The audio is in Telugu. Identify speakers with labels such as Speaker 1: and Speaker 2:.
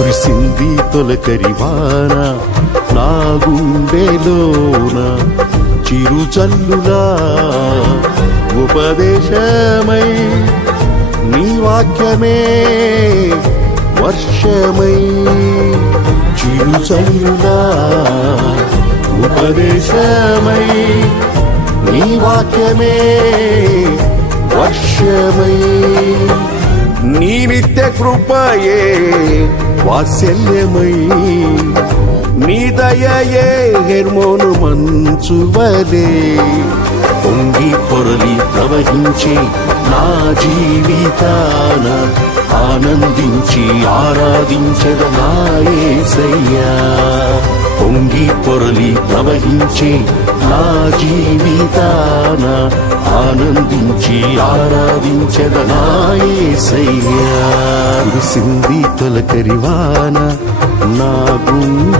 Speaker 1: కురిసింది తొలకరివాన నా గుండెలోన చిరుచల్లులా ఉపదేశమై నీ వాక్యమే వర్షమై చిరుచల్లులా ఉపదేశమై నీ వాక్యమే వర్షమై నీ నిత్య కృపయే వాత్సల్యమై నీ దయయే హెర్మోను మంచువలే. పొంగి పొరలి ప్రవహించే నా జీవితాన ఆనందించి ఆరాధించద నాయసయ్యా పొంగి పొరలి ప్రవహించే నా జీవితాన ఆనందించి ఆరాధించద నాయసయ్యా కురిసింది తొలకరివాన నా గుండె